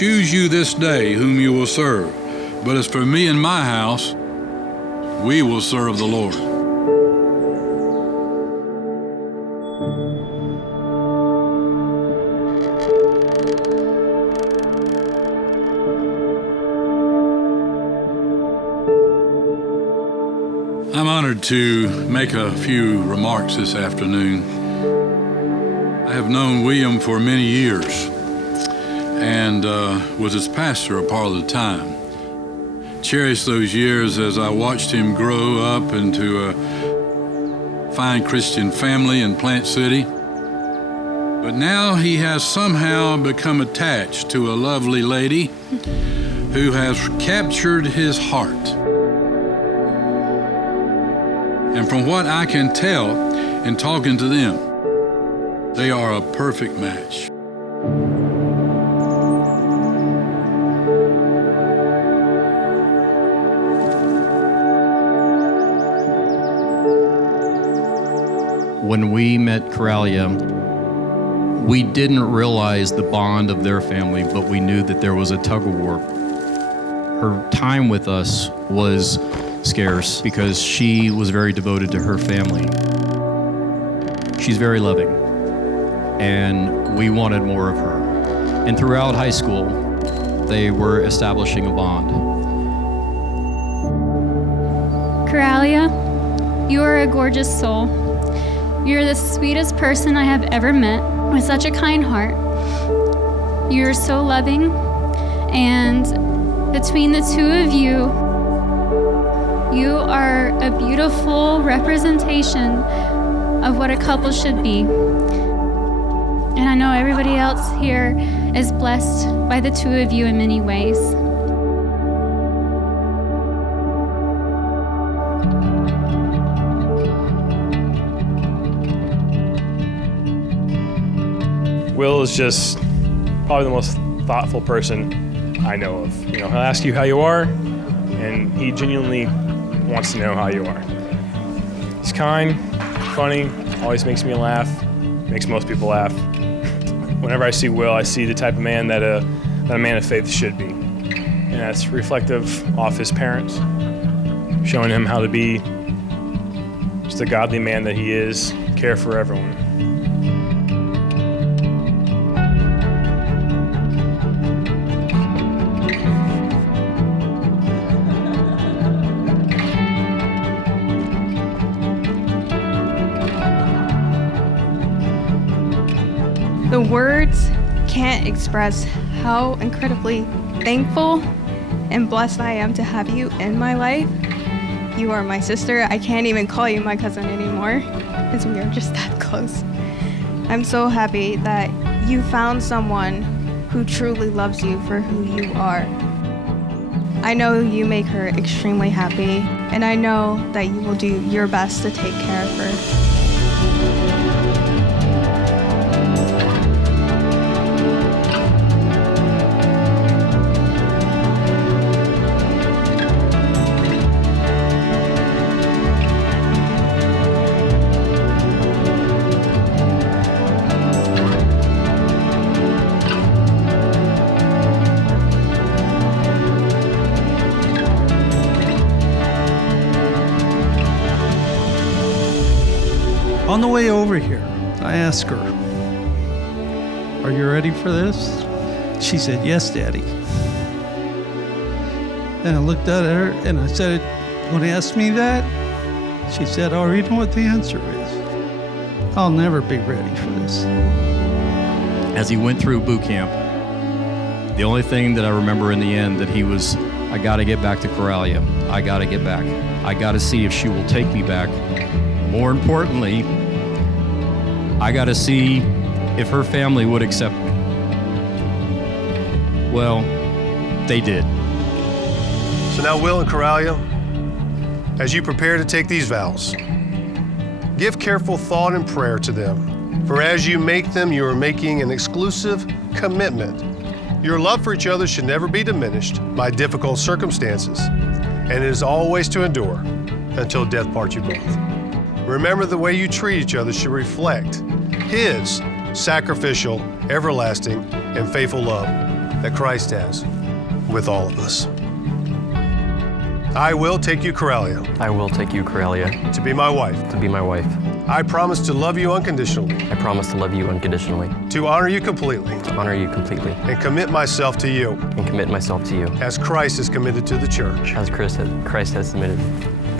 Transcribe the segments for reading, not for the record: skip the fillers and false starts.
choose you this day whom you will serve. But as for me and my house, we will serve the Lord. I'm honored to make a few remarks this afternoon. I have known William for many years and was his pastor a part of the time. Cherished those years as I watched him grow up into a fine Christian family in Plant City. But now he has somehow become attached to a lovely lady who has captured his heart. And from what I can tell in talking to them, they are a perfect match. When we met Coralia, we didn't realize the bond of their family, but we knew that there was a tug of war. Her time with us was scarce because she was very devoted to her family. She's very loving, and we wanted more of her. And throughout high school, they were establishing a bond. Coralia, you are a gorgeous soul. You're the sweetest person I have ever met, with such a kind heart. You're so loving, and between the two of you, you are a beautiful representation of what a couple should be. And I know everybody else here is blessed by the two of you in many ways. Will is just probably the most thoughtful person I know of. He'll ask you how you are, and he genuinely wants to know how you are. He's kind, funny, always makes me laugh, makes most people laugh. Whenever I see Will, I see the type of man that a man of faith should be. And that's reflective of his parents, showing him how to be just a godly man that he is, care for everyone. The words can't express how incredibly thankful and blessed I am to have you in my life. You are my sister. I can't even call you my cousin anymore because we are just that close. I'm so happy that you found someone who truly loves you for who you are. I know you make her extremely happy, and I know that you will do your best to take care of her. On the way over here, I asked her, "Are you ready for this?" She said, "Yes, Daddy." And I looked at her and I said, "You want to ask me that?" She said, "I already know what the answer is. I'll never be ready for this." As he went through boot camp, the only thing that I remember in the end that he was, I got to get back to Coralia. I got to get back. I got to see if she will take me back. More importantly, I got to see if her family would accept me. Well, they did. So now, Will and Coralia, as you prepare to take these vows, give careful thought and prayer to them. For as you make them, you are making an exclusive commitment. Your love for each other should never be diminished by difficult circumstances, and it is always to endure until death parts you both. Remember, the way you treat each other should reflect His sacrificial, everlasting, and faithful love that Christ has with all of us. I will take you, Coralia, I will take you, Coralia, to be my wife. to be my wife. I promise to love you unconditionally, I promise to love you unconditionally, to honor you completely, to honor you completely, and commit myself to you and commit myself to you as Christ is committed to the church. as Christ has submitted.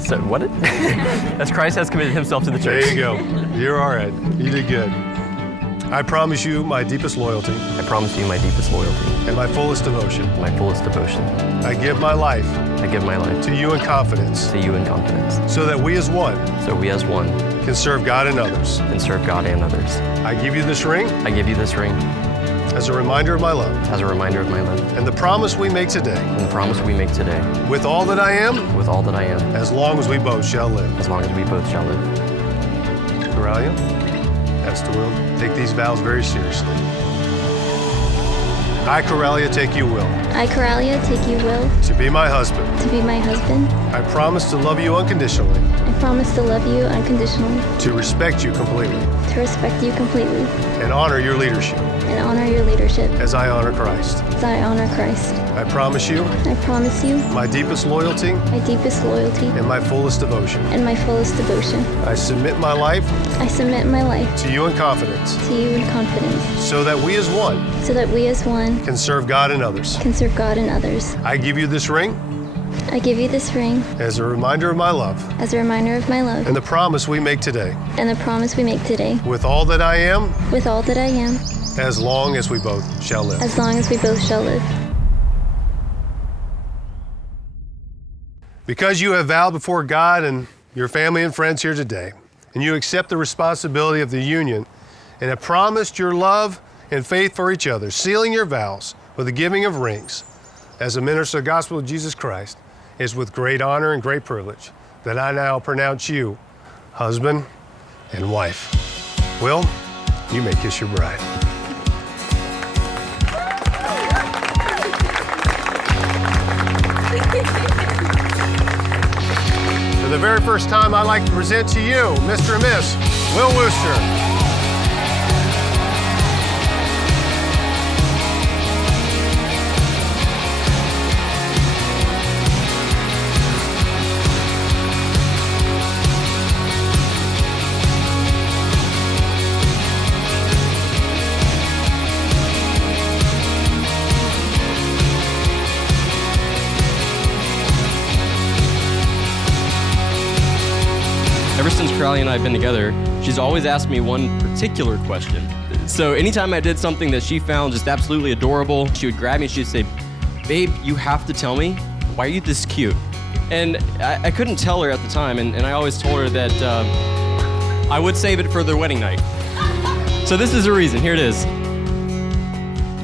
So, what? As Christ has committed himself to the church. There you go. You're all right. You did good. I promise you my deepest loyalty I promise you my deepest loyalty, and my fullest devotion. my fullest devotion. I give my life I give my life to you in confidence, to you in confidence, so that we as one so we as one can serve God and others. can serve God and others. I give you this ring I give you this ring as a reminder of my love as a reminder of my love and the promise we make today, and the promise we make today, with all that I am, with all that I am, as long as we both shall live. as long as we both shall live. Coralia, that's the will. Take these vows very seriously. I, Coralia, take you, Will, I, Coralia, take you, Will, to be my husband. to be my husband. I promise to love you unconditionally, I promise to love you unconditionally, to respect you completely, to respect you completely, and honor your leadership and honor your leadership as I honor Christ. as I honor Christ. I promise you I promise you my deepest loyalty my deepest loyalty and my fullest devotion. and my fullest devotion. I submit my life I submit my life to you in confidence, to you in confidence, so that we as one so that we as one can serve God and others. can serve God and others. I give you this ring I give you this ring as a reminder of my love as a reminder of my love and the promise we make today, and the promise we make today, with all that I am, with all that I am, as long as we both shall live. as long as we both shall live. Because you have vowed before God and your family and friends here today, and you accept the responsibility of the union and have promised your love and faith for each other, sealing your vows with the giving of rings, as a minister of the gospel of Jesus Christ, is with great honor and great privilege that I now pronounce you husband and wife. Will, you may kiss your bride. For the very first time, I'd like to present to you Mr. and Miss Will Wooster. Ever since Coralia and I have been together, she's always asked me one particular question. So anytime I did something that she found just absolutely adorable, she would grab me and she'd say, "Babe, you have to tell me, why are you this cute?" And I couldn't tell her at the time, and I always told her that I would save it for their wedding night. So this is the reason, here it is.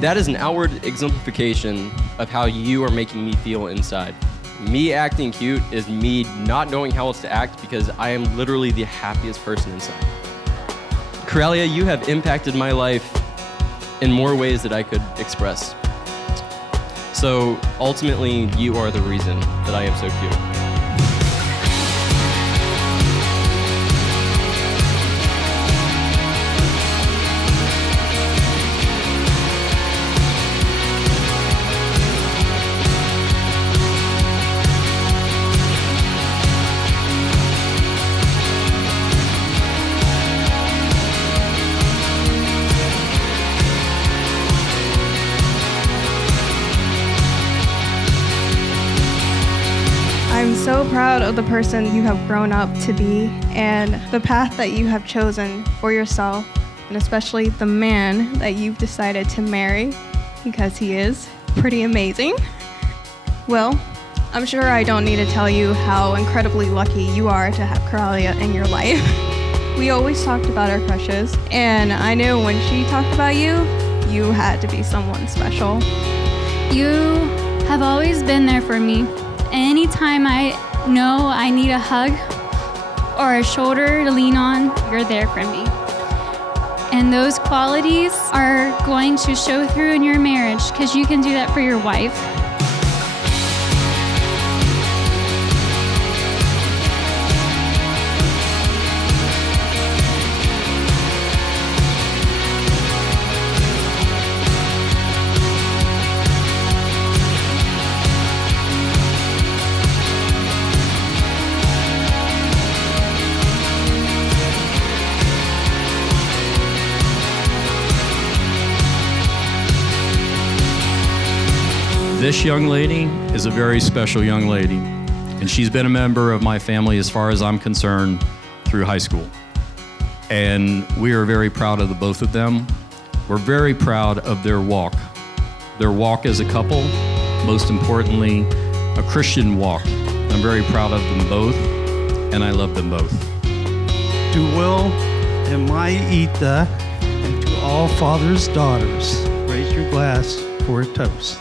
That is an outward exemplification of how you are making me feel inside. Me acting cute is me not knowing how else to act because I am literally the happiest person inside. Coralia, you have impacted my life in more ways that I could express. So ultimately, you are the reason that I am so cute. I'm so proud of the person you have grown up to be and the path that you have chosen for yourself, and especially the man that you've decided to marry, because he is pretty amazing. Well, I'm sure I don't need to tell you how incredibly lucky you are to have Coralia in your life. We always talked about our crushes, and I knew when she talked about you, you had to be someone special. You have always been there for me. Anytime I know I need a hug or a shoulder to lean on, you're there for me. And those qualities are going to show through in your marriage because you can do that for your wife. This young lady is a very special young lady, and she's been a member of my family as far as I'm concerned through high school. And we are very proud of the both of them. We're very proud of their walk as a couple, most importantly, a Christian walk. I'm very proud of them both, and I love them both. To Will and Maita, and to all fathers' daughters, raise your glass for a toast.